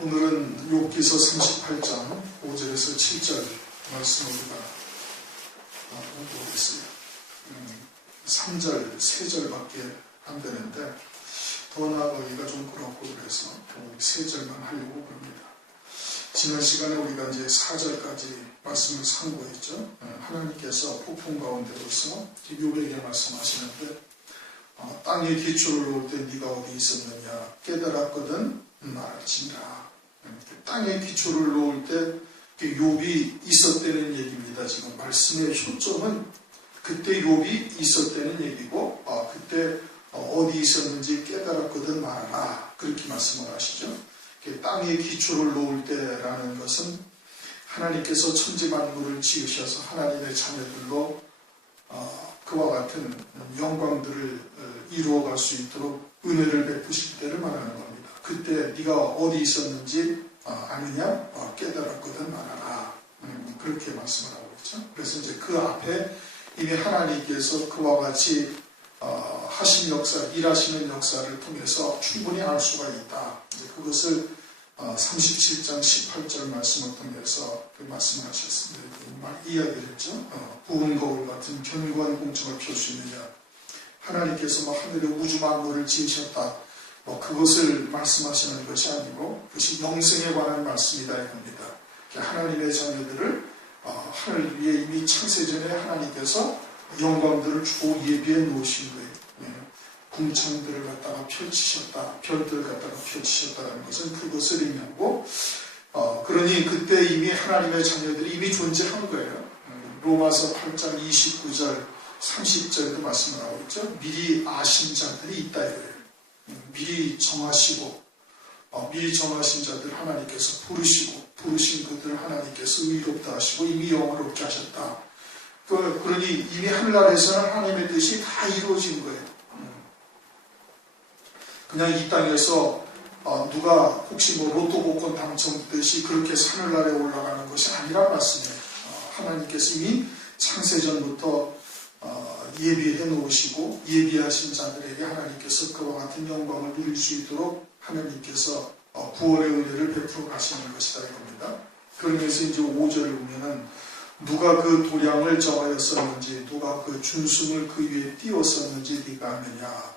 오늘은 욥기서 38장 5절에서 7절 말씀을 우리가 보겠어요. 3절, 3절밖에 안 되는데 더 나아가기가 좀 그렇고 그래서 3절만 하려고 합니다. 지난 시간에 우리가 이제 4절까지 말씀을 상고했죠. 하나님께서 폭풍 가운데로서 욥에게 말씀하시는데 땅에 기초를 놓을 때 네가 어디 있었느냐 깨달았거든 말할지니라. 땅에 기초를 놓을 때 욥이 있었다는 얘기입니다. 지금 말씀의 초점은 그때 욥이 있었다는 얘기고 그때 어디 있었는지 깨달았거든 말하라 그렇게 말씀을 하시죠. 땅에 기초를 놓을 때라는 것은 하나님께서 천지만물을 지으셔서 하나님의 자녀들로 그와 같은 영광들을 이루어갈 수 있도록 은혜를 베푸실 때를 말하는 겁니다. 그때 네가 어디 있었는지 아느냐? 깨달았거든 말하라. 그렇게 말씀을 하고 있죠. 그래서 이제 그 앞에 이미 하나님께서 그와 같이 하신 역사, 일하시는 역사를 통해서 충분히 알 수가 있다. 이제 그것을 37장 18절 말씀을 통해서 그 말씀을 하셨습니다. 이야기를 했죠. 부은 거울 같은 견고한 공청을 펼 수 있느냐. 하나님께서 하늘의 우주 만물을 지으셨다. 그것을 말씀하시는 것이 아니고 그것이 영생에 관한 말씀이다 이겁니다. 하나님의 자녀들을 하늘 위에 이미 창세전에 하나님께서 영광들을 주고 예비해 놓으신 거예요. 궁창들을 갖다가 펼치셨다. 별들을 갖다가 펼치셨다는 것은 그것을 의미하고 그러니 그때 이미 하나님의 자녀들이 이미 존재한 거예요. 로마서 8장 29절 30절에도 말씀을 하고 있죠. 미리 아신 자들이 있다 이거예요. 미리 정하시고 미리 정하신 자들 하나님께서 부르신 그들 하나님께서 의롭다 하시고 이미 영원롭게 하셨다. 그러니 이미 하늘나라에서는 하나님의 뜻이 다 이루어진 거예요. 그냥 이 땅에서 누가 혹시 로또 복권 당첨되듯이 그렇게 하늘나라에 올라가는 것이 아니란 말씀이에요. 하나님께서 이미 창세전부터 예비해 놓으시고 예비하신 자들에게 하나님께서 그와 같은 영광을 누릴 수 있도록 하나님께서 구원의 은혜를 베풀어 가시는 것이다 이겁니다. 그러면서 이제 5절을 보면은 누가 그 도량을 정하였었는지 누가 그 준승을 그 위에 띄웠었는지 네가 아느냐.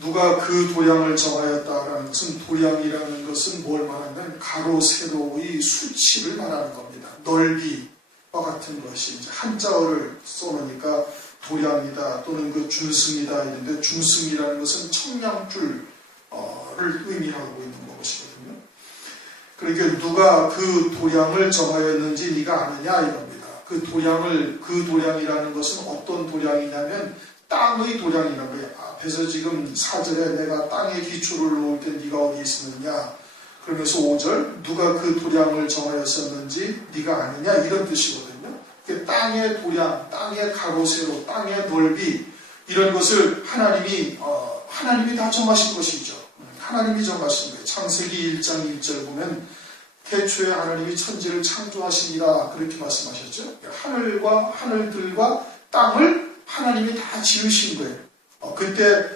누가 그 도량을 정하였다라는 것은 도량이라는 것은 뭘 말하냐면 가로 세로의 수치를 말하는 겁니다. 넓이와 같은 것이 이제 한자어를 써놓으니까 도량이다 또는 그 준승이다 이런데 준승이라는 것은 청량줄을 의미하고 있는 것이거든요. 그러니까 누가 그 도량을 정하였는지 네가 아느냐 이겁니다. 그 도량이라는 것은 어떤 도량이냐면 땅의 도량이라는 거예요. 앞에서 지금 4절에 내가 땅에 기초를 놓을 때 네가 어디 있었느냐. 그러면서 5절 누가 그 도량을 정하였었는지 네가 아느냐 이런 뜻이거든요. 땅의 도량, 땅의 가로 세로, 땅의 넓이 이런 것을 하나님이 다 정하신 것이죠. 하나님이 정하신 거예요. 창세기 1장 1절 보면 태초에 하나님이 천지를 창조하시니라 그렇게 말씀하셨죠. 하늘들과 땅을 하나님이 다 지으신 거예요. 그때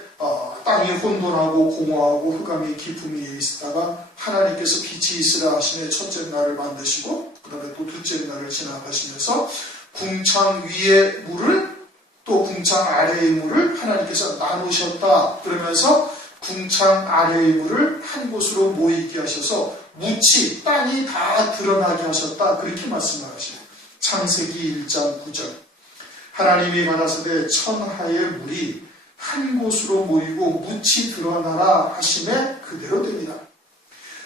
땅이 혼돈하고 공허하고 흑암이 깊음 위에 있다가 하나님께서 빛이 있으라 하시며 첫째 날을 만드시고 그 다음에 또 둘째 날을 지나가시면서 궁창 위의 물을 또 궁창 아래의 물을 하나님께서 나누셨다. 그러면서 궁창 아래의 물을 한 곳으로 모이게 하셔서 묻히 땅이 다 드러나게 하셨다. 그렇게 말씀을 하시죠. 창세기 1장 9절 하나님이 가라사대 천하의 물이 한 곳으로 모이고 묻히 드러나라 하심에 그대로 됩니다.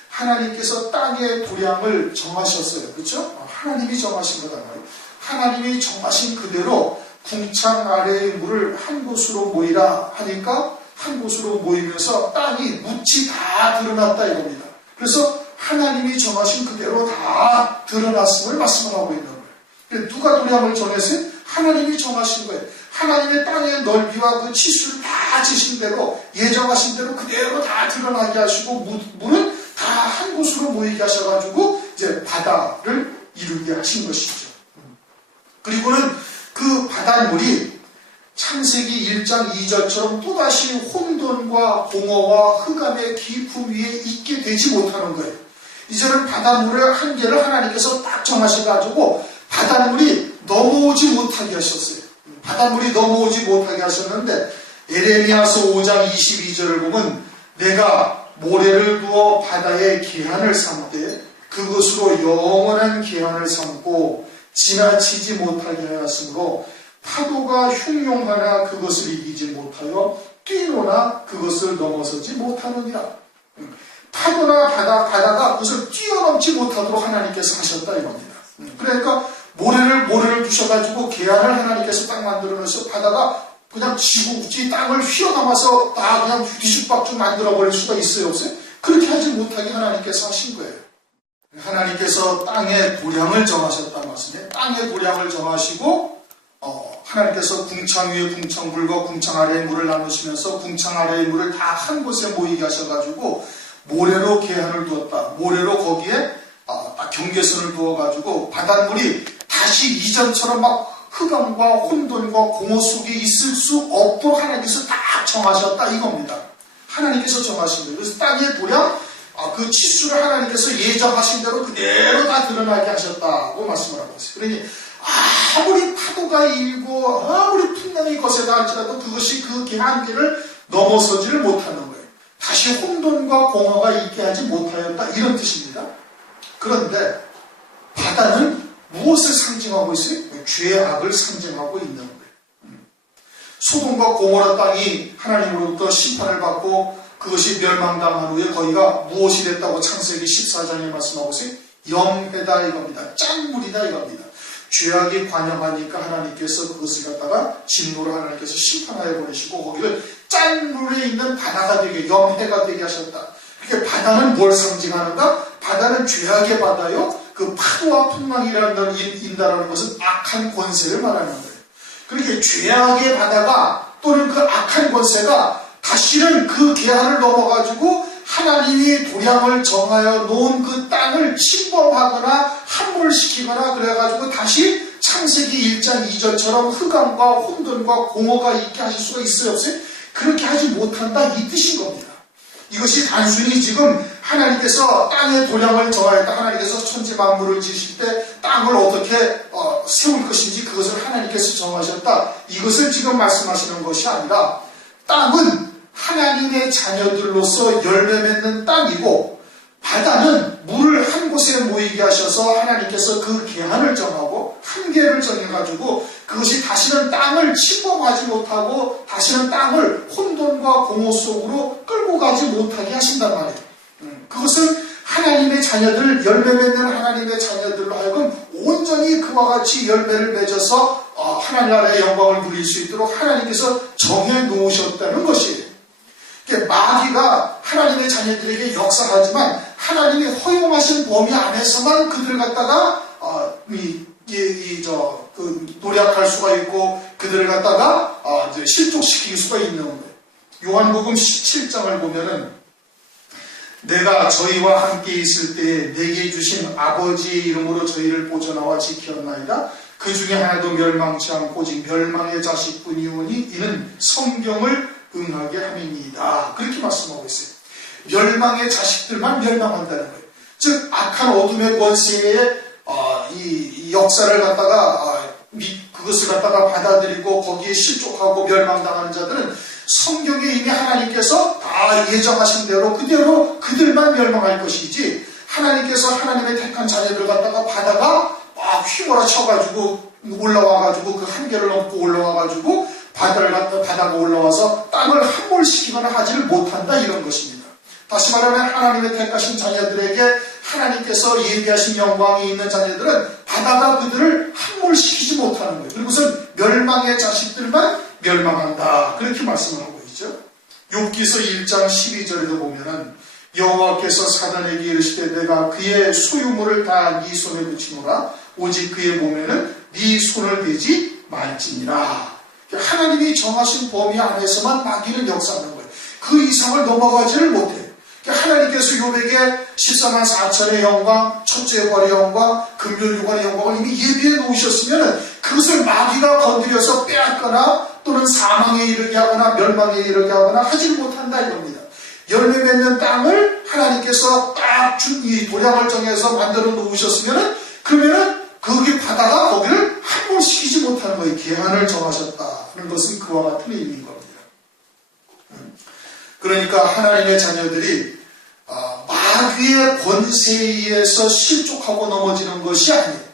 하나님께서 땅의 도량을 정하셨어요. 그렇죠? 하나님이 정하신 거다 말이에요. 하나님이 정하신 그대로 궁창 아래의 물을 한 곳으로 모이라 하니까 한 곳으로 모이면서 땅이 묻히 다 드러났다 이겁니다. 그래서 하나님이 정하신 그대로 다 드러났음을 말씀하고 있는 거예요. 누가 도량을 정했어요? 하나님이 정하신 거예요. 하나님의 땅의 넓이와 그 치수를 다 지신 대로 예정하신 대로 그대로 다 드러나게 하시고 물은 다 한 곳으로 모이게 하셔가지고 이제 바다를 이루게 하신 것이죠. 그리고는 그 바닷물이 창세기 1장 2절처럼 또다시 혼돈과 공허와 흑암의 깊음 위에 있게 되지 못하는 거예요. 이제는 바닷물의 한계를 하나님께서 딱 정하셔가지고 바닷물이 넘어오지 못하게 하셨어요. 바닷물이 넘어오지 못하게 하셨는데 에레미야서 5장 22절을 보면 내가 모래를 두어 바다에 계한을 삼되 그것으로 영원한 계한을 삼고 지나치지 못하게 하였으므로 파도가 흉용하나 그것을 이기지 못하여 뛰노나 그것을 넘어서지 못하느니라. 파도나 바다가 그것을 뛰어넘지 못하도록 하나님께서 하셨다 이겁니다. 그러니까 모래를 두셔가지고 계한을 하나님께서 딱 만들어내서 바다가 그냥 지구지 땅을 휘어감아서 다 그냥 뒤죽박죽 만들어버릴 수가 있어요 없어요? 그렇게 하지 못하게 하나님께서 하신 거예요. 하나님께서 땅의 도량을 정하셨단 말씀이에요. 땅의 도량을 정하시고 하나님께서 궁창 위에 궁창 물과 궁창 아래의 물을 나누시면서 궁창 아래의 물을 다 한 곳에 모이게 하셔가지고 모래로 계한을 두었다. 모래로 거기에 딱 경계선을 두어가지고 바닷물이 다시 이전처럼 막 흑암과 혼돈과 공허 속에 있을 수 없도록 하나님께서 딱 정하셨다 이겁니다. 하나님께서 정하신 거예요. 그래서 땅의 도량 그 치수를 하나님께서 예정하신 대로 그대로 다 드러나게 하셨다고 말씀을 하고 있어요. 그러니 아무리 파도가 일고 아무리 풍랑이 거세다 할지라도 그것이 그 한계를 넘어서지를 못하는 거예요. 다시 혼돈과 공허가 있게 하지 못하였다 이런 뜻입니다. 그런데 바다는 무엇을 상징하고 있어요? 죄악을 상징하고 있는 거예요. 소돔과 고모라 땅이 하나님으로부터 심판을 받고 그것이 멸망당한 후에 거기가 무엇이 됐다고 창세기 14장에 말씀하고 있어요? 염해다 이겁니다. 짠물이다 이겁니다. 죄악이 관영하니까 하나님께서 그것을 갖다가 진노로 하나님께서 심판하여 보내시고 거기를 짠물에 있는 바다가 되게 염해가 되게 하셨다. 그러니까 바다는 뭘 상징하는가? 바다는 죄악의 바다요. 그 파도와 풍랑이라는 인다라는 것은 악한 권세를 말하는 거예요. 그렇게 죄악의 바다가 또는 그 악한 권세가 다시는 그 계한을 넘어가지고 하나님이 도량을 정하여 놓은 그 땅을 침범하거나 함몰시키거나 그래가지고 다시 창세기 1장 2절처럼 흑암과 혼돈과 공허가 있게 하실 수가 있어요 없어요? 그렇게 하지 못한다 이 뜻인 겁니다. 이것이 단순히 지금 하나님께서 땅의 도량을 정하였다. 하나님께서 천지 만물을 지으실 때 땅을 어떻게 세울 것인지 그것을 하나님께서 정하셨다. 이것을 지금 말씀하시는 것이 아니라 땅은 하나님의 자녀들로서 열매 맺는 땅이고 바다는 물을 한 곳에 모이게 하셔서 하나님께서 그 계한을 정하고 한계를 정해가지고 그것이 다시는 땅을 침범하지 못하고 다시는 땅을 혼돈과 공허 속으로 끌고 가지 못하게 하신단 말이에요. 그것은 하나님의 자녀들, 열매 맺는 하나님의 자녀들로 하여금 온전히 그와 같이 열매를 맺어서 하나님 나라의 영광을 누릴 수 있도록 하나님께서 정해 놓으셨다는 것이에요. 마귀가 하나님의 자녀들에게 역사하지만 하나님이 허용하신 범위 안에서만 그들을 갖다가 노력할 수가 있고 그들을 갖다가 실족시킬 수가 있는 거예요. 요한복음 17장을 보면은 내가 저희와 함께 있을 때에 내게 주신 아버지의 이름으로 저희를 보존하와 지켰나이다. 그 중에 하나도 멸망치 않고 오직 멸망의 자식뿐이오니 이는 성경을 응하게 함이니이다. 그렇게 말씀하고 있어요. 멸망의 자식들만 멸망한다는 거예요. 즉 악한 어둠의 권세에 이 역사를 갖다가 그것을 갖다가 받아들이고 거기에 실족하고 멸망당하는 자들은 성경에 이미 하나님께서 다 예정하신 대로 그대로 그들만 멸망할 것이지 하나님께서 하나님의 택한 자녀들 갖다가 바다가 막 휘몰아쳐가지고 올라와가지고 그 한계를 넘고 올라와가지고 바다가 올라와서 땅을 함몰시키거나 하지를 못한다 이런 것입니다. 다시 말하면 하나님의 택하신 자녀들에게 하나님께서 예비하신 영광이 있는 자녀들은 바다가 그들을 함몰시키지 못하는 거예요. 그리고선 멸망의 자식들만 멸망한다. 그렇게 말씀을 하고 있죠. 욥기서 1장 12절에도 보면은 여호와께서 사단에게 이르시되 내가 그의 소유물을 다 네 손에 붙이노라 오직 그의 몸에는 네 손을 대지 말지니라. 하나님이 정하신 범위 안에서만 마귀는 역사하는 거예요. 그 이상을 넘어가지를 못해요. 하나님께서 욥에게 14만 4천의 영광, 첫째 벌의 영광, 금요일 유관의 영광을 이미 예비해 놓으셨으면 그것을 마귀가 건드려서 빼앗거나 또는 사망에 이르게 하거나 멸망에 이르게 하거나 하질 못한다 이겁니다. 열매 맺는 땅을 하나님께서 딱 준 이 도량을 정해서 만들어 놓으셨으면은 그러면은 거기 바다가 거기를 함몰시키지 못하는 거예요. 계한을 정하셨다 하는 것은 그와 같은 의미인 겁니다. 그러니까 하나님의 자녀들이 마귀의 권세에 의해서 실족하고 넘어지는 것이 아니에요.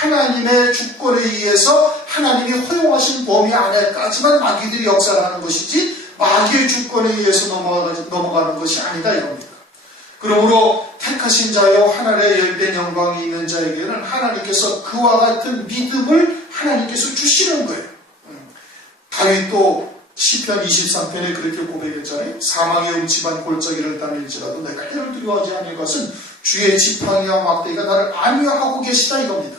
하나님의 주권에 의해서 하나님이 허용하신 범위 안에까지만 마귀들이 역사를 하는 것이지 마귀의 주권에 의해서 넘어가는 것이 아니다 이겁니다. 그러므로 택하신 자여 하늘의 열된 영광이 있는 자에게는 하나님께서 그와 같은 믿음을 하나님께서 주시는 거예요. 다윗도 시편 23편에 그렇게 고백했잖아요. 사망의 음침한 골짜기를 다닐지라도 내가 해를 두려워하지 않을 것은 주의 지팡이와 막대기가 나를 안위하고 계시다 이겁니다.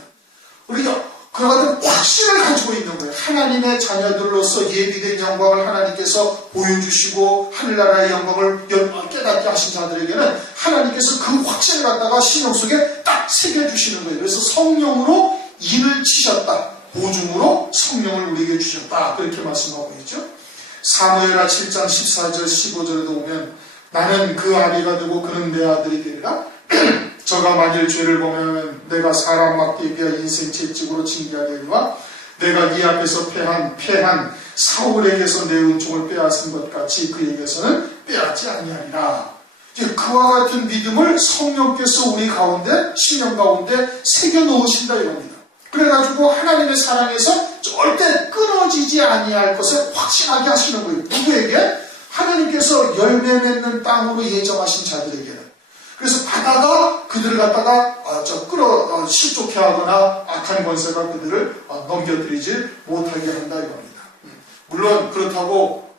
우리가 그와 같은 확신을 가지고 있는 거예요. 하나님의 자녀들로서 예비된 영광을 하나님께서 보여주시고 하늘나라의 영광을 깨닫게 하신 자들에게는 하나님께서 그 확신을 갖다가 신령 속에 딱 새겨주시는 거예요. 그래서 성령으로 인을 치셨다. 보증으로 성령을 우리에게 주셨다. 그렇게 말씀하고 있죠. 사무엘하 7장 14절 15절에도 보면 나는 그 아비가 되고 그는 내 아들이 되리라. 저가 만일 죄를 범하면 내가 사람 막기에 비하 인생 채찍으로 징계하려니와 내가 네 앞에서 패한 사울에게서 내 은총을 빼앗은 것 같이 그에게서는 빼앗지 아니하리라. 그와 같은 믿음을 성령께서 우리 가운데 신령 가운데 새겨 놓으신다 이겁니다. 그래가지고 하나님의 사랑에서 절대 끊어지지 아니할 것을 확신하게 하시는 거예요. 누구에게? 하나님께서 열매 맺는 땅으로 예정하신 자들에게는. 그래서 바다가 그들을 갖다가 실족해 하거나 악한 권세가 그들을 넘겨뜨리지 못하게 한다 이겁니다. 물론 그렇다고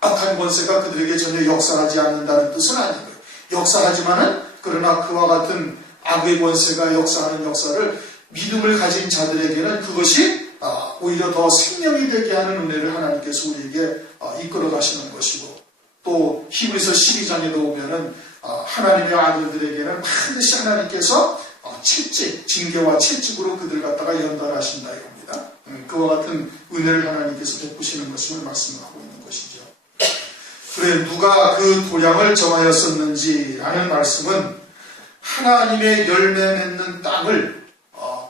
악한 권세가 그들에게 전혀 역사하지 않는다는 뜻은 아니고요. 역사하지만은 그러나 그와 같은 악의 권세가 역사하는 역사를 믿음을 가진 자들에게는 그것이 오히려 더 생명이 되게 하는 은혜를 하나님께서 우리에게 이끌어 가시는 것이고 또 히브리서 12장에도 보면은 하나님의 아들들에게는 반드시 하나님께서 징계와 채찍으로 그들 갖다가 연달하신다 이겁니다. 그와 같은 은혜를 하나님께서 베푸시는 것임을 말씀하고 있는 것이죠. 그래 누가 그 도량을 정하였었는지라는 말씀은 하나님의 열매 맺는 땅을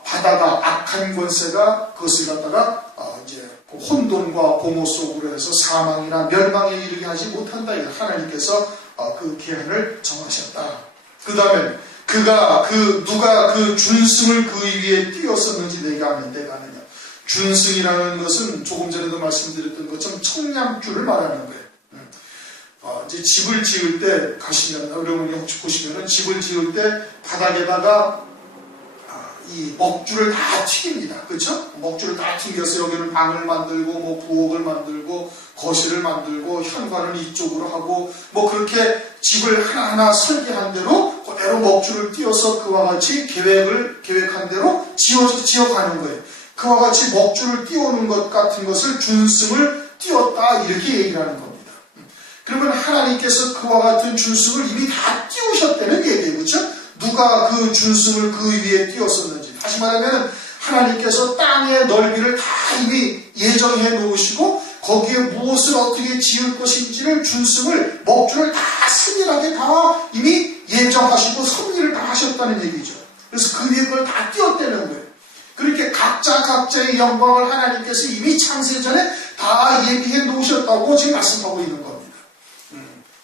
바다가 악한 권세가 그것을 갖다가 이제 혼돈과 공허 속으로 해서 사망이나 멸망에 이르게 하지 못한다. 하나님께서 그 계한을 정하셨다. 그 다음에 누가 그 준승을 그 위에 띄웠었는지 내가 아느냐. 준승이라는 것은 조금 전에도 말씀드렸던 것처럼 청량줄을 말하는 거예요. 이제 집을 지을 때 가시면 여러분이 혹시 보시면은 집을 지을 때 바닥에다가 이 먹줄을 다 튀깁니다. 그렇죠? 먹줄을 다 튀겨서 여기는 방을 만들고 뭐 부엌을 만들고 거실을 만들고 현관을 이쪽으로 하고 뭐 그렇게 집을 하나하나 설계한 대로 그대로 먹줄을 띄워서 그와 같이 계획한 대로 지어가는 거예요. 그와 같이 먹줄을 띄우는 것 같은 것을 준승을 띄웠다 이렇게 얘기를 하는 겁니다. 그러면 하나님께서 그와 같은 준승을 이미 다 띄우셨다는 얘기예요. 그렇죠? 누가 그 준승을 그 위에 띄웠었는지. 다시 말하면 하나님께서 땅의 넓이를 다 이미 예정해 놓으시고 거기에 무엇을 어떻게 지을 것인지를 준승을 먹줄을 다 세밀하게 다 이미 예정하시고 섭리를 다 하셨다는 얘기죠. 그래서 그 위에 그걸 다 띄웠다는 거예요. 그렇게 각자의 영광을 하나님께서 이미 창세 전에 다 예비해 놓으셨다고 지금 말씀하고 있는 겁니다.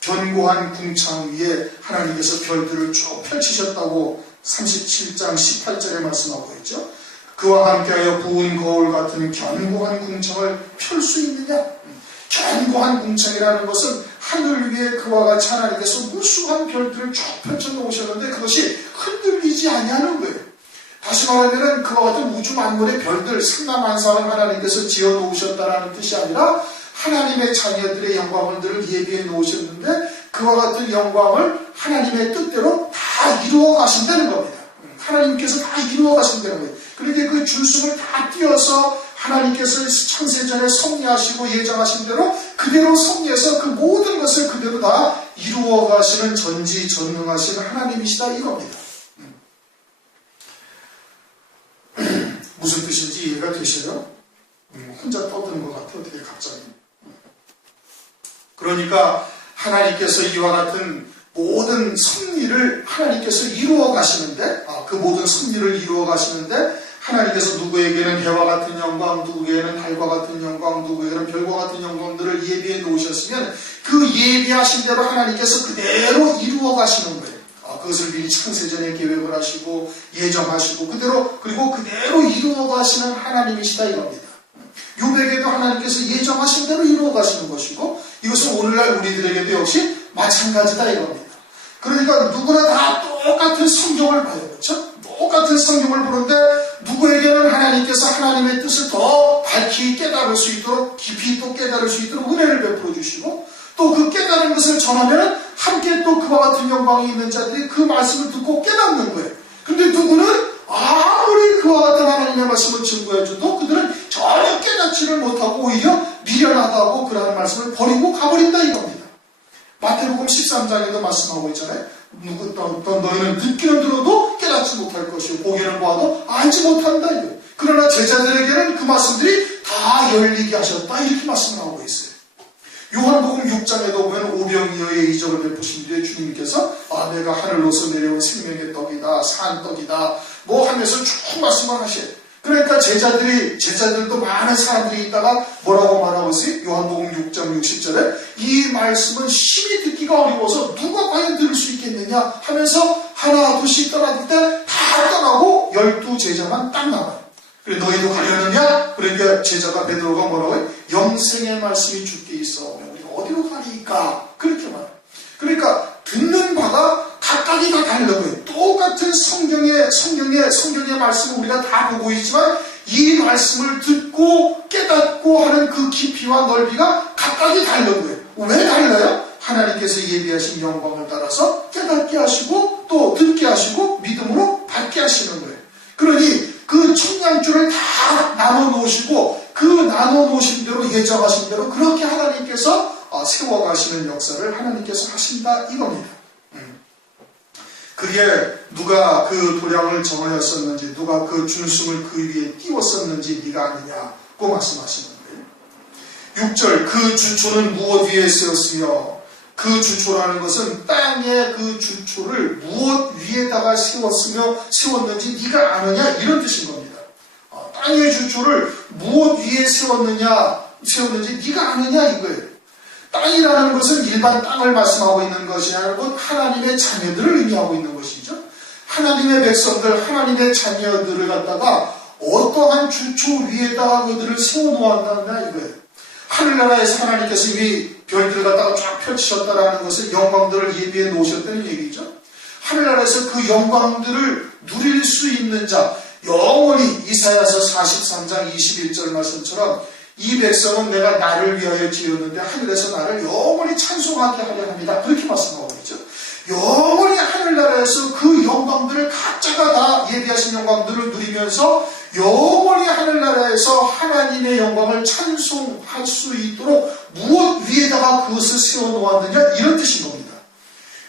견고한 궁창 위에 하나님께서 별들을 쭉 펼치셨다고 37장 18절에 말씀하고 있죠. 그와 함께하여 부은 거울 같은 견고한 궁창을 펼 수 있느냐? 견고한 궁창이라는 것은 하늘 위에 그와 같이 하나님께서 무수한 별들을 쭉 펼쳐 놓으셨는데 그것이 흔들리지 아니하는 거예요. 다시 말하면 그와 같은 우주 만물의 별들 상남한상을 하나님께서 지어 놓으셨다는 뜻이 아니라 하나님의 자녀들의 영광들을 예비해 놓으셨는데 그와 같은 영광을 하나님의 뜻대로 다 이루어 가신다는 겁니다. 하나님께서 다 이루어 가신다는 거예요. 그렇게 그 준승을 다 띄어서 하나님께서 창세전에 섭리하시고 예정하신 대로 그대로 섭리해서 그 모든 것을 그대로 다 이루어 가시는 전지전능하신 하나님이시다 이겁니다. 무슨 뜻인지 이해가 되셔요? 혼자 떠드는 것 같아 어떻게 갑자기. 그러니까 하나님께서 이와 같은 모든 섭리를 하나님께서 이루어 가시는데 그 모든 섭리를 이루어 가시는데 하나님께서 누구에게는 해와 같은 영광, 누구에게는 달과 같은 영광, 누구에게는 별과 같은 영광들을 예비해 놓으셨으면 그 예비하신 대로 하나님께서 그대로 이루어 가시는 거예요. 그것을 미리 창세전에 계획을 하시고 예정하시고 그리고 그대로 이루어 가시는 하나님이시다 이겁니다. 요백에도 하나님께서 예정하신 대로 이루어 가시는 것이고 이것은 오늘날 우리들에게도 역시 마찬가지다 이겁니다. 그러니까 누구나 다 똑같은 성경을 봐요. 그렇죠? 똑같은 성경을 보는데 누구에게는 하나님께서 하나님의 뜻을 더 밝히 깨달을 수 있도록 깊이 또 깨달을 수 있도록 은혜를 베풀어 주시고 또 그 깨달은 것을 전하면 함께 또 그와 같은 영광이 있는 자들이 그 말씀을 듣고 깨닫는 거예요. 근데 누구는 아무리 그와 같은 하나님의 말씀을 증거해줘도 그들은 전혀 깨닫지를 못하고 오히려 미련하다고 그러한 말씀을 버리고 가버린다 이겁니다. 마태복음 13장에도 말씀하고 있잖아요. 너희는 듣기는 들어도 깨닫지 못할 것이고 보기는 보아도 알지 못한다 이거예요. 그러나 제자들에게는 그 말씀들이 다 열리게 하셨다 이렇게 말씀하고 있어요. 요한복음 6장에도 보면 오병이어의 이적을 베푸신 뒤에 주님께서 내가 하늘로서 내려온 생명의 떡이다 산떡이다 뭐 하면서 쭉 말씀을 하셔요. 그러니까 제자들도 많은 사람들이 있다가 뭐라고 말하고 있어요? 요한복음 6장 60절에 이 말씀은 심히 듣기가 어려워서 누가 과연 들을 수 있겠느냐 하면서 하나 둘씩 떠나들 때 다 떠나고 12제자만 딱 남아요. 그래 너희도 가려느냐? 그러니까 제자가 베드로가 뭐라고 해요? 영생의 말씀이 주께 있어 우리가 어디로 가리까? 그렇게 말해요. 그러니까 듣는 바가 각각이 다 다르고요. 똑같은 성경의 말씀을 우리가 다 보고 있지만 이 말씀을 듣고 깨닫고 하는 그 깊이와 넓이가 각각이 다르고요. 왜 달라요? 하나님께서 예비하신 영광을 따라서 깨닫게 하시고 또 듣게 하시고 믿음으로 받게 하시는 거예요. 그러니 그 청량줄을 다 나눠 놓으시고 그 나눠 놓으신 대로 예정하신 대로 그렇게 하나님께서 세워가시는 역사를 하나님께서 하신다 이겁니다. 그게 누가 그 도량을 정하였었는지 누가 그 준승을 그 위에 띄웠었는지 네가 아느냐고 말씀하시는 거예요. 6절 그 주초는 무엇 위에 세웠으며 그 주초라는 것은 땅의 그 주초를 무엇 위에다가 세웠는지 네가 아느냐 이런 뜻인 겁니다. 땅의 주초를 무엇 위에 세웠는지 네가 아느냐 이거예요. 땅이라는 것은 일반 땅을 말씀하고 있는 것이 아니고 하나님의 자녀들을 의미하고 있는 것이죠. 하나님의 백성들, 하나님의 자녀들을 갖다가 어떠한 주초 위에다가 그들을 세워놓았느냐 이거예요. 하늘나라에서 하나님께서 이 별들을 갖다가 쫙 펼치셨다라는 것은 영광들을 예비해 놓으셨다는 얘기죠. 하늘나라에서 그 영광들을 누릴 수 있는 자, 영원히 이사야서 43장 21절 말씀처럼 이 백성은 내가 나를 위하여 지었는데 하늘에서 나를 영원히 찬송하게 하려 합니다. 그렇게 말씀하고 있죠. 영원히 하늘나라에서 그 영광들을 각자가 다 예비하신 영광들을 누리면서 영원히 하늘나라에서 하나님의 영광을 찬송할 수 있도록 무엇 위에다가 그것을 세워놓았느냐 이런 뜻인 겁니다.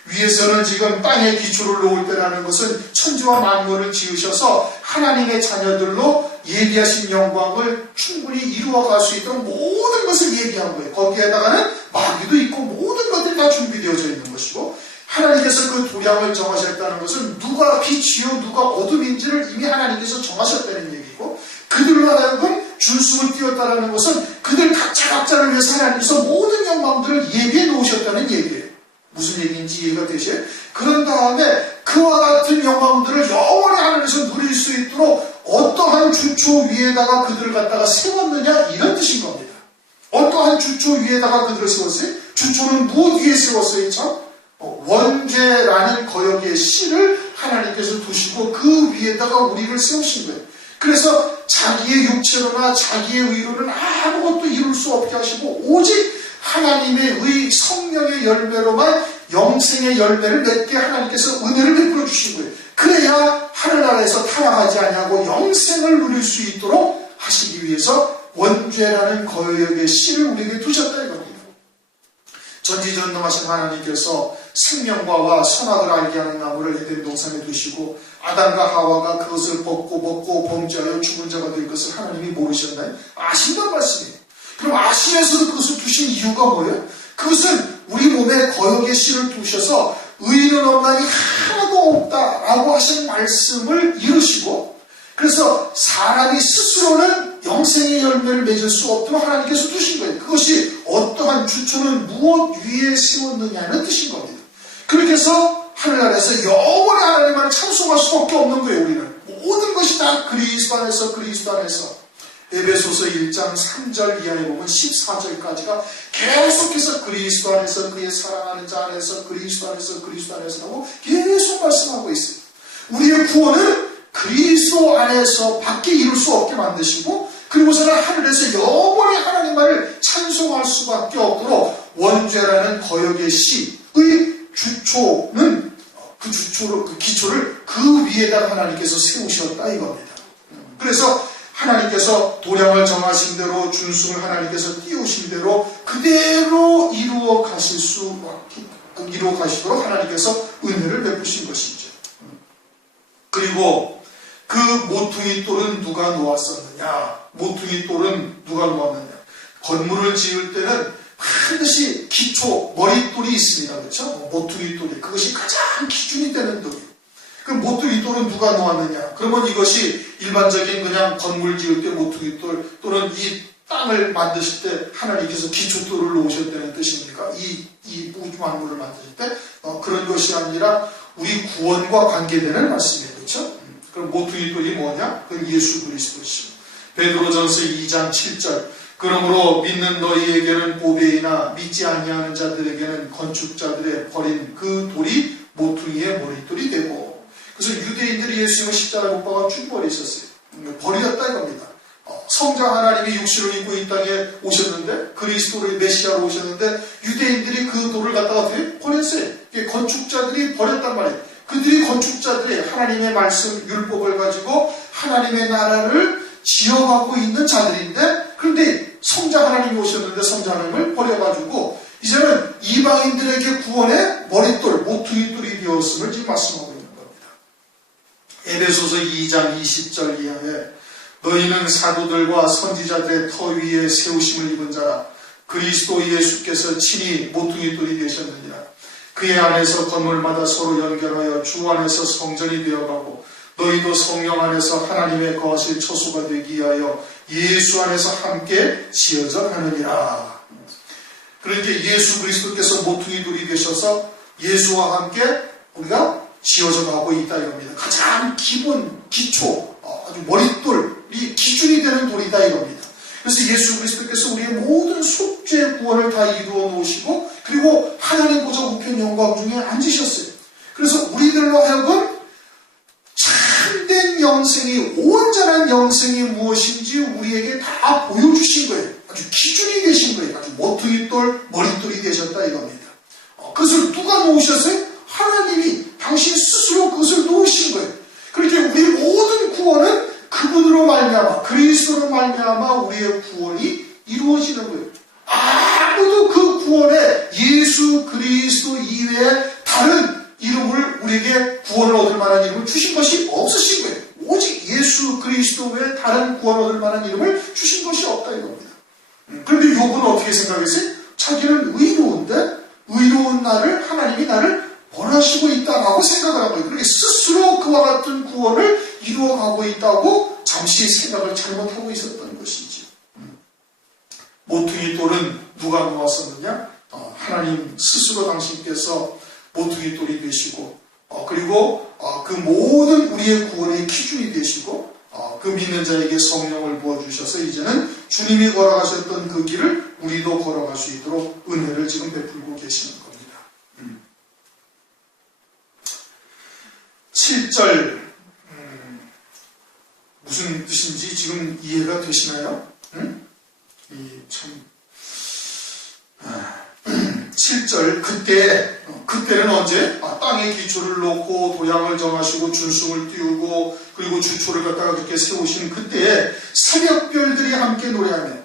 위에서는 지금 땅에 기초를 놓을 때라는 것은 천지와 만물을 지으셔서 하나님의 자녀들로 예비하신 영광을 충분히 이루어갈 수 있도록 모든 것을 예비한 거예요. 거기에다가는 마귀도 있고 모든 것들이 다 준비되어져 있는 것이고 하나님께서 그 도량을 정하셨다는 것은 누가 빛이요 누가 어둠인지를 이미 하나님께서 정하셨다는 얘기고 그들로 하여금 준승을 띄웠다는 것은 그들 각자를 위해서 하나님께서 모든 영광들을 예비해 놓으셨다는 얘기예요. 무슨 얘기인지 이해가 되셔요? 그런 다음에 그와 같은 영광들을 영원히 하늘에서 누릴 수 있도록 어떠한 주초 위에다가 그들을 갖다가 세웠느냐 이런 뜻인 겁니다. 어떠한 주초 위에다가 그들을 세웠어요? 주초는 무엇 위에 세웠어요? 참? 원죄라는 거역의 씨를 하나님께서 두시고 그 위에다가 우리를 세우신 거예요. 그래서 자기의 육체로나 자기의 의로는 아무것도 이룰 수 없게 하시고 오직 하나님의 성령의 열매로만 영생의 열매를 맺게 하나님께서 은혜를 베풀어 주신 거예요. 그래야 하늘나라에서 타락하지 아니하고 영생을 누릴 수 있도록 하시기 위해서 원죄라는 거역의 씨를 우리에게 두셨다 이겁니다. 전지전능하신 하나님께서 생명과와 선악을 알게 하는 나무를 에덴 동산에 두시고 아담과 하와가 그것을 먹고 범죄하여 죽은 자가 될 것을 하나님이 모르셨나요? 아신단 말씀이에요. 그럼 아시면서도 그것을 두신 이유가 뭐예요? 그것은 우리 몸에 거역의 씨를 두셔서 의인은 없나니 하나도 없다라고 하신 말씀을 이루시고, 그래서 사람이 스스로는 영생의 열매를 맺을 수 없도록 하나님께서 두신 거예요. 그것이 어떠한 주초는 무엇 위에 세웠느냐는 뜻인 겁니다. 그렇게 해서 하늘나라에서 영원히 하나님만을 참송할 수밖에 없는 거예요. 우리는 모든 것이 다 그리스도 안에서 에베소서 1장 3절 이하에 보면 14절까지가 계속해서 그리스도 안에서 그의 사랑하는 자 안에서 그리스도 안에서라고 계속 말씀하고 있어요. 우리의 구원은 그리스도 안에서 밖에 이룰 수 없게 만드시고, 그리고서는 하늘에서 영원히 하나님만을 찬송할 수밖에 없도록 원죄라는 거역의 씨의 주초는 그 기초를 그 위에다 하나님께서 세우셨다 이겁니다. 그래서 하나님께서 도량을 정하신 대로 준수를 하나님께서 띄우신 대로 그대로 이루어 가시도록 하나님께서 은혜를 베푸신 것이죠. 그리고 그 모퉁이 돌은 누가 놓았었느냐? 모퉁이 돌은 누가 놓았느냐? 건물을 지을 때는 반드시 기초, 머릿돌이 있습니다. 그렇죠? 모퉁이 돌이. 그것이 가장 기준이 되는 돌이에요. 그 모퉁이 돌은 누가 놓았느냐? 그러면 이것이 일반적인 그냥 건물 지을 때 모퉁이 돌 또는 이 땅을 만드실 때 하나님께서 기초돌을 놓으셨다는 뜻입니까? 이 우주 만물을 만드실 때 그런 것이 아니라 우리 구원과 관계되는 말씀이에요. 그렇죠? 그럼 모퉁이 돌이 뭐냐? 그건 예수 그리스도시죠. 베드로전서 2장 7절. 그러므로 믿는 너희에게는 보배이나 믿지 아니하는 자들에게는 건축자들의 버린 그 돌이 모퉁이의 머릿돌이 되고. 그래서 유대인들이 예수님을 십자가에 못 박아 죽여버리셨어요. 버렸다 이겁니다. 성자 하나님이 육신을 입고 이 땅에 오셨는데, 그리스도를 메시아로 오셨는데 유대인들이 그 돌을 갖다가 어떻게 버렸어요. 건축자들이 버렸단 말이에요. 그들이 건축자들이 하나님의 말씀 율법을 가지고 하나님의 나라를 지어가고 있는 자들인데, 그런데 성자 하나님이 오셨는데 성자 하나님을 버려가지고 이제는 이방인들에게 구원의 머릿돌, 모퉁이돌이 되었음을 지금 말씀하고 있는 겁니다. 에베소서 2장 20절 이하에 너희는 사도들과 선지자들의 터 위에 세우심을 입은 자라. 그리스도 예수께서 친히 모퉁이돌이 되셨느니라. 그의 안에서 건물마다 서로 연결하여 주 안에서 성전이 되어가고 너희도 성령 안에서 하나님의 거하실 처소가 되기 위하여 예수 안에서 함께 지어져 가느니라. 그러니까 예수 그리스도께서 모퉁이돌이 되셔서 예수와 함께 우리가 지어져 가고 있다 이겁니다. 가장 기초, 아주 머릿돌이 기준이 되는 돌이다 이겁니다. 그래서 예수 그리스도께서 우리의 모든 속죄 구원을 다 이루어 놓으시고, 그리고 하나님 보좌 우편 영광 중에 앉으셨어요. 그래서 우리들로 하여금 참된 영생이, 온전한 영생이 무엇인지 우리에게 다 보여주신 거예요. 아주 기준이 되신 거예요. 아주 모퉁이돌, 머릿돌이 되셨다 이겁니다. 그것을 누가 놓으셨어요? 하나님이 당신 스스로 그것을 놓으신 거예요. 그렇게 우리 모든 구원은 그분으로 말미암아, 그리스도로 말미암아 우리의 구원이 이루어지는 거예요. 아무도 그 구원에 예수 그리스도 이외에 다른 이름을, 우리에게 구원을 얻을 만한 이름을 주신 것이 없으신 거예요. 오직 예수 그리스도 외에 다른 구원 얻을 만한 이름을 주신 것이 없다 이겁니다. 그런데 욥은 어떻게 생각했어요? 자기는 의로운데 의로운 나를, 하나님이 나를 벌하시고 있다라고 생각을 한 거예요. 그렇게 스스로 그와 같은 구원을 이루어가고 있다고 잠시 생각을 잘못하고 있었던 것이지. 모퉁이 돌은 누가 놓았었느냐? 하나님 스스로 당신께서 모퉁이 돌이 되시고, 그리고 그 모든 우리의 구원의 기준이 되시고, 그 믿는 자에게 성령을 부어주셔서 이제는 주님이 걸어가셨던 그 길을 우리도 걸어갈 수 있도록 은혜를 지금 베풀고 계시는 겁니다. 7절 무슨 뜻인지 지금 이해가 되시나요? 7절 그때는 언제? 땅에 기초를 놓고 도량을 정하시고 준승을 띄우고 그리고 주초를 갖다가 그렇게 세우신 그때에 새벽별들이 함께 노래하며,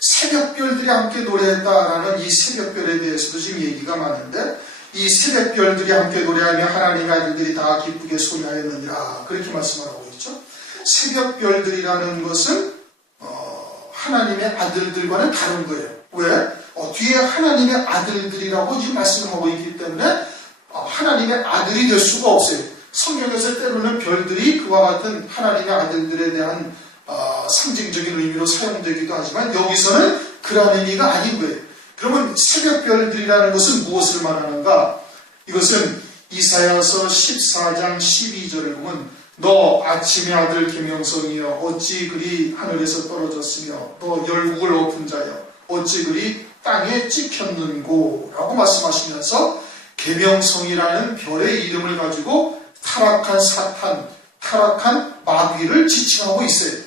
새벽별들이 함께 노래했다라는 이 새벽별에 대해서도 지금 얘기가 많은데, 이 새벽별들이 함께 노래하며 하나님의 아들들이 다 기쁘게 소리하였느니라. 그렇게 말씀하고 있죠. 새벽별들이라는 것은 하나님의 아들들과는 다른 거예요. 왜? 뒤에 하나님의 아들들이라고 지금 말씀하고 있기 때문에 하나님의 아들이 될 수가 없어요. 성경에서 때로는 별들이 그와 같은 하나님의 아들들에 대한 상징적인 의미로 사용되기도 하지만 여기서는 그런 의미가 아닌 거예요. 그러면 새벽별들이라는 것은 무엇을 말하는가? 이것은 이사야서 14장 12절을 보면 너 아침의 아들 계명성이여 어찌 그리 하늘에서 떨어졌으며 너 열국을 엎은 자여 어찌 그리 땅에 찍혔는고 라고 말씀하시면서 계명성이라는 별의 이름을 가지고 타락한 사탄, 타락한 마귀를 지칭하고 있어요.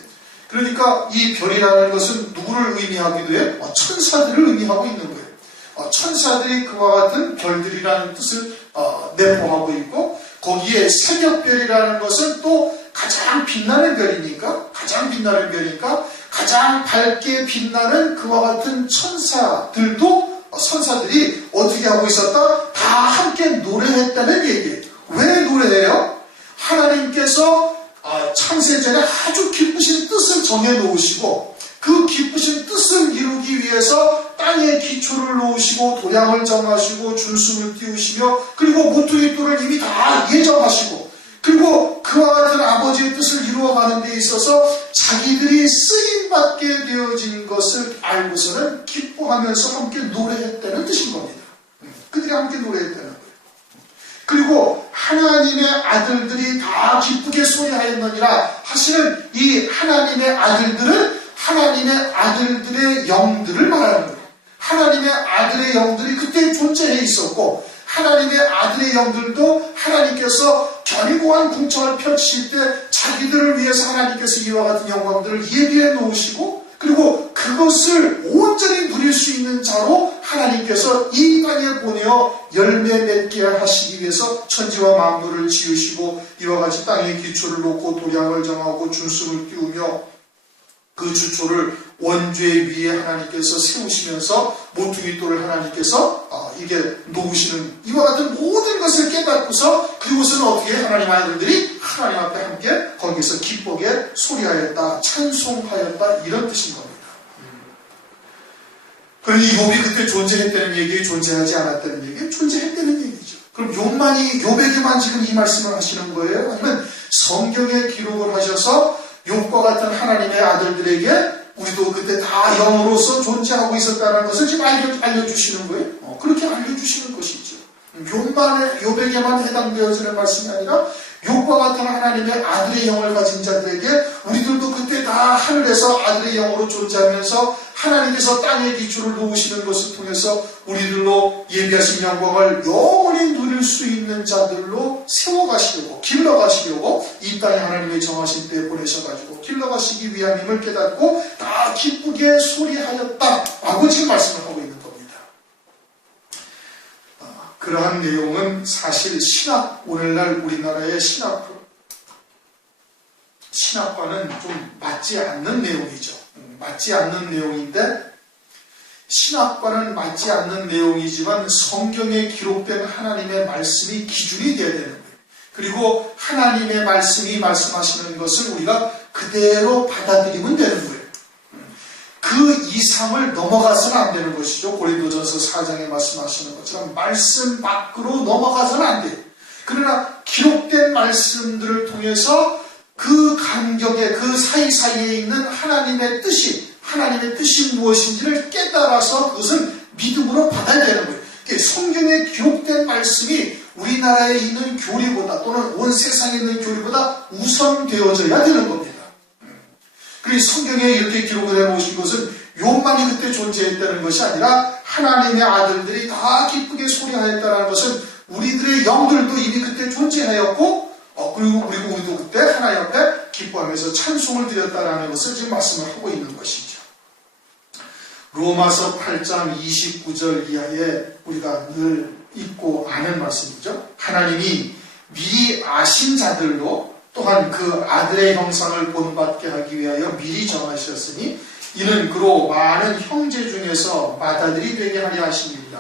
그러니까 이 별이라는 것은 누구를 의미하기도 해? 천사들을 의미하고 있는 거예요. 천사들이 그와 같은 별들이라는 뜻을 내포하고 있고 거기에 새벽별이라는 것은 또 가장 빛나는 별이니까 가장 밝게 빛나는 그와 같은 천사들이 어떻게 하고 있었다? 다 함께 노래했다는 얘기예요. 왜 노래해요? 하나님께서 창세전에 아주 기쁘신 뜻을 정해놓으시고 그 기쁘신 뜻을 이루기 위해서 땅에 기초를 놓으시고 도량을 정하시고 준수를 띄우시며 그리고 모퉁이 돌을 이미 다 예정하시고 그리고 그와 같은 아버지의 뜻을 이루어가는 데 있어서 자기들이 쓰임받게 되어진 것을 알고서는 기뻐하면서 함께 노래했다는 뜻인 겁니다. 그들이 함께 노래했다는 거예요. 그리고 하나님의 아들들이 다 기쁘게 소리하였느니라 하시는 이 하나님의 아들들은 하나님의 아들들의 영들을 말하는 거예요. 하나님의 아들의 영들이 그때 존재해 있었고 하나님의 아들의 영들도 하나님께서 견고한 궁창을 펼칠 때 자기들을 위해서 하나님께서 이와 같은 영광들을 예비해 놓으시고 그리고 그것을 온전히 누릴 수 있는 자로 하나님께서 이 땅에 보내어 열매 맺게 하시기 위해서 천지와 만물을 지으시고 이와 같이 땅에 기초를 놓고 도량을 정하고 준수를 띄우며 그 주초를 원죄 위에 하나님께서 세우시면서 모퉁이 돌을 하나님께서 이게 놓으시는 이와 같은 모든 것을 깨닫고서 그곳은 어떻게 하나님 아들들이 하나님 앞에 함께 거기서 기쁘게 소리하였다 찬송하였다 이런 뜻인 겁니다. 그러니 욥이 그때 존재했다는 얘기 존재하지 않았다는 얘기 존재했다는 얘기죠. 그럼 욥에게만 지금 이 말씀을 하시는 거예요? 아니면 성경에 기록을 하셔서 욥과 같은 하나님의 아들들에게 우리도 그때 다 영으로서 존재하고 있었다는 것을 지금 알려주시는 거예요. 그렇게 알려주시는 것이죠. 욥에게만 해당되어지는 말씀이 아니라 욥과 같은 하나님의 아들의 영을 가진 자들에게 우리들도 그때 다 하늘에서 아들의 영으로 존재하면서 하나님께서 땅의 기초를 놓으시는 것을 통해서 우리들로 예비하신 영광을 영원히 누릴 수 있는 자들로 세워가시려고 길러가시려고 이 땅에 하나님의 정하신 때에 보내셔가지고 길러가시기 위함임을 깨닫고 다 기쁘게 소리하였다라고 지금 말씀을 하고 있는 겁니다. 그러한 내용은 사실 오늘날 우리나라의 신학과는 좀 맞지 않는 내용이죠. 맞지 않는 내용인데 신학과는 맞지 않는 내용이지만 성경에 기록된 하나님의 말씀이 기준이 되어야 되는 거예요. 그리고 하나님의 말씀이 말씀하시는 것을 우리가 그대로 받아들이면 되는 거예요. 그 이상을 넘어가서는 안 되는 것이죠. 고린도전서 4장에 말씀하시는 것처럼 말씀 밖으로 넘어가서는 안 돼요. 그러나 기록된 말씀들을 통해서 그 간격에 그 사이사이에 있는 하나님의 뜻이 무엇인지를 깨달아서 그것을 믿음으로 받아야 되는 거예요. 성경에 기록된 말씀이 우리나라에 있는 교리보다 또는 온 세상에 있는 교리보다 우선되어져야 되는 겁니다. 그래서 성경에 이렇게 기록을 해놓으신 것은 욥만이 그때 존재했다는 것이 아니라 하나님의 아들들이 다 기쁘게 소리하였다는 것은 우리들의 영들도 이미 그때 존재하였고 그리고 우리도 그때 하나님 앞에 기뻐하면서 찬송을 드렸다는 것을 지금 말씀을 하고 있는 것이죠. 로마서 8장 29절 이하에 우리가 늘 읽고 아는 말씀이죠. 하나님이 미리 아신 자들로 또한 그 아들의 형상을 본받게 하기 위하여 미리 정하셨으니 이는 그로 많은 형제 중에서 맏아들이 되게 하려 하심입니다.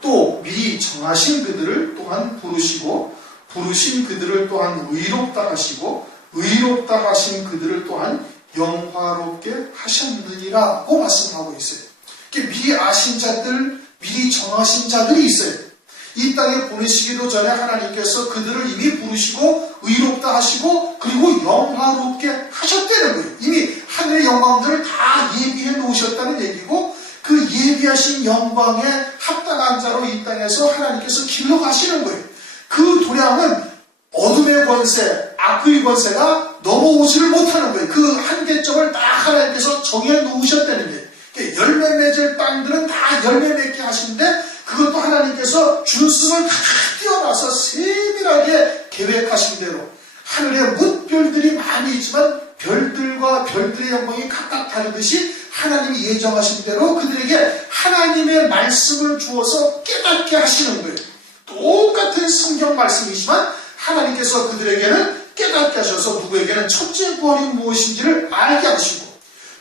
또 미리 정하신 그들을 또한 부르시고 부르신 그들을 또한 의롭다 하시고 의롭다 하신 그들을 또한 영화롭게 하셨느니라고 말씀하고 있어요. 미리 아신 자들, 미리 정하신 자들이 있어요. 이 땅에 보내시기도 전에 하나님께서 그들을 이미 부르시고 의롭다 하시고 그리고 영화롭게 하셨다는 거예요. 이미 하늘의 영광들을 다 예비해 놓으셨다는 얘기고 그 예비하신 영광에 합당한 자로 이 땅에서 하나님께서 길러 가시는 거예요. 그 도량은 어둠의 권세, 악의 권세가 넘어오지를 못하는 거예요. 그 한계점을 다 하나님께서 정해 놓으셨다는 거예요. 열매 맺을 땅들은 다 열매 맺게 하시는데 그것도 하나님께서 준수를 다 띄어놔서 세밀하게 계획하신 대로 하늘에 뭇별들이 많이 있지만 별들과 별들의 영광이 각각 다르듯이 하나님이 예정하신 대로 그들에게 하나님의 말씀을 주어서 깨닫게 하시는 거예요. 똑같은 성경 말씀이지만 하나님께서 그들에게는 깨닫게 하셔서 누구에게는 첫째 구원이 무엇인지를 알게 하시고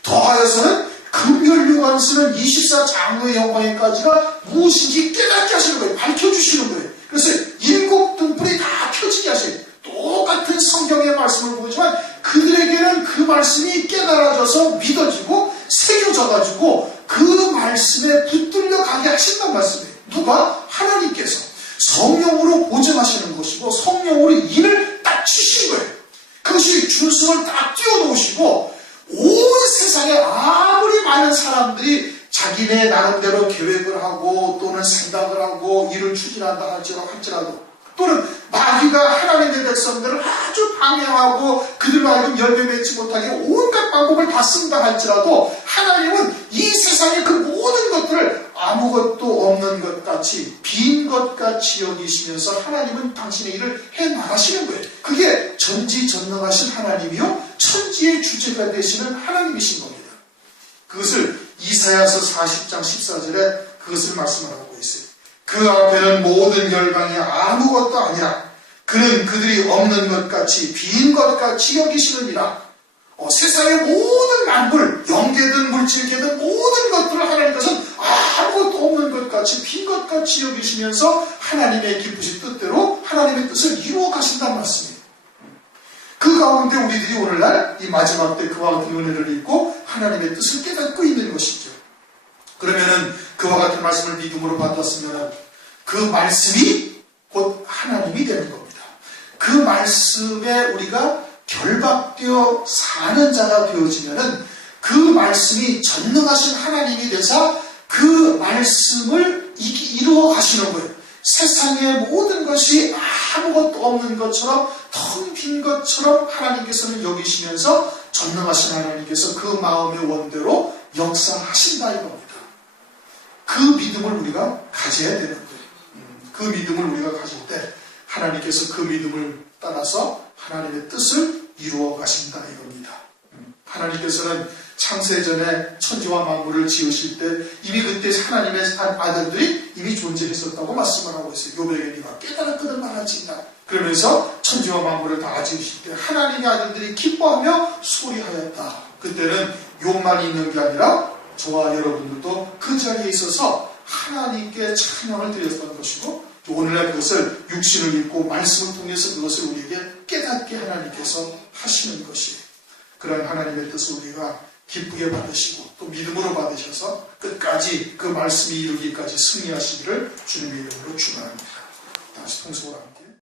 더하여서는 금혈육안 쓰는 24장로의 영광에까지가 무엇인지 깨닫게 하시는 거예요. 밝혀주시는 거예요. 그래서 7등불이 다 켜지게 하셔요. 똑같은 성경의 말씀을 보지만 그들에게는 그 말씀이 깨달아져서 믿어지고 새겨져가지고 그 말씀에 붙들려 가게 하신단 말씀이에요. 누가? 하나님께서 성령으로 보증하시는 것이고 성령으로 인을 딱 치신 거예요. 그것이 준수를 딱 띄워놓으시고 온 세상에 아무리 많은 사람들이 자기네 나름대로 계획을 하고 또는 생각을 하고 일을 추진한다 할지라도 또는 마귀가 하나님의 백성들을 아주 방해하고 그들로 하여금 열매 맺지 못하게 온갖 방법을 다 쓴다 할지라도 하나님은 이 세상의 그 모든 것들을 아무것도 없는 것 같이 빈 것 같이 여기시면서 하나님은 당신의 일을 해나가시는 거예요. 그게 전지전능하신 하나님이요 천지의 주제가 되시는 하나님이신 겁니다. 그것을 이사야서 40장 14절에 그것을 말씀을 하고 있어요. 그 앞에는 모든 열방이 아무것도 아니라 그는 그들이 없는 것 같이 빈 것 같이 여기시느니라. 세상의 모든 만물, 영계든 물질계든 모든 것들을 하나님께서는 아무것도 없는 것 같이 빈 것 같이 여기시면서 하나님의 기쁘신 뜻대로 하나님의 뜻을 이루어 가신다는 말씀이에요. 그 가운데 우리들이 오늘날 이 마지막 때 그와 같은 은혜를 입고 하나님의 뜻을 깨닫고 있는 것이죠. 그러면은 그와 같은 말씀을 믿음으로 받았으면 그 말씀이 곧 하나님이 되는 겁니다. 그 말씀에 우리가 결박되어 사는 자가 되어지면은 그 말씀이 전능하신 하나님이 되사 그 말씀을 이루어 가시는 거예요. 세상의 모든 것이 아무것도 없는 것처럼 텅 빈 것처럼 하나님께서는 여기시면서 전능하신 하나님께서 그 마음의 원대로 역사하신다 이겁니다. 그 믿음을 우리가 가져야 되는 거예요. 그 믿음을 우리가 가질 때 하나님께서 그 믿음을 따라서 하나님의 뜻을 이루어 가신다 이겁니다. 하나님께서는 창세전에 천지와 만물을 지으실 때 이미 그때 하나님의 아들들이 이미 존재했었다고 말씀을 하고 있어요. 욥에게 네가 깨달았거든 말할지니라. 그러면서 천지와 만물을 다 지으실 때 하나님의 아들들이 기뻐하며 소리하였다. 그때는 욥만 있는 게 아니라 저와 여러분들도 그 자리에 있어서 하나님께 찬양을 드렸던 것이고 오늘날 그것을 육신을 입고 말씀을 통해서 그것을 우리에게 깨닫게 하나님께서 하시는 것이에요. 그런 하나님의 뜻을 우리가 기쁘게 받으시고 또 믿음으로 받으셔서 끝까지 그 말씀이 이루기까지 승리하시기를 주님의 이름으로 축원합니다. 다시 통성으로 합니다.